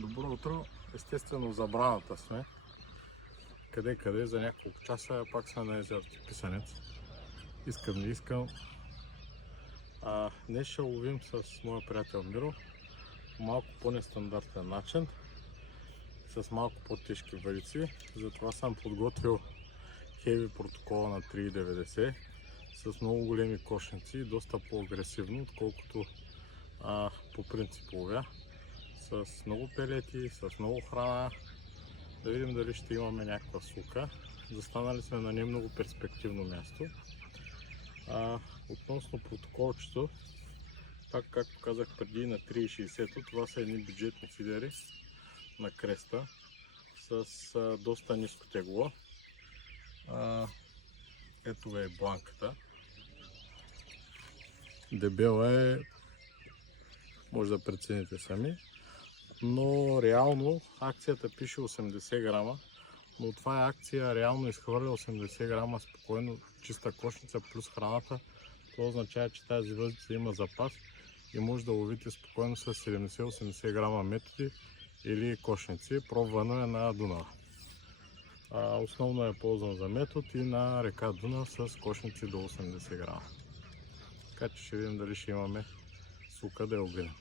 Добро утро! Естествено забраната сме. Къде за няколко часа пак сме на езерото Писанец. Искам, не искам. Днес ще ловим с моя приятел Миро по малко по-нестандартен начин, с малко по-тежки въдици. Затова съм подготвил хеви протокола на 3,90 с много големи кошници, доста по-агресивно, отколкото по принцип ловя. С много пелети, с много храна. Да видим дали ще имаме някаква сука. Застанали сме на не много перспективно място. Относно протоколчето, пак както казах преди на 3,60, това са едни бюджетни фидери на креста с доста ниско тегло. Ето е бланката. Дебела е, може да прецените сами. Но реално акцията пише 80 грама, но това е акция, реално изхвърля 80 грама спокойно, чиста кошница плюс храната. Това означава, че тази въдица има запас и може да ловите спокойно с 70-80 грама методи или кошници. Пробвано е на Дунава. Основно е ползван за метод и на река Дунав с кошници до 80 грама. Така че ще видим дали ще имаме сука да я обвинем.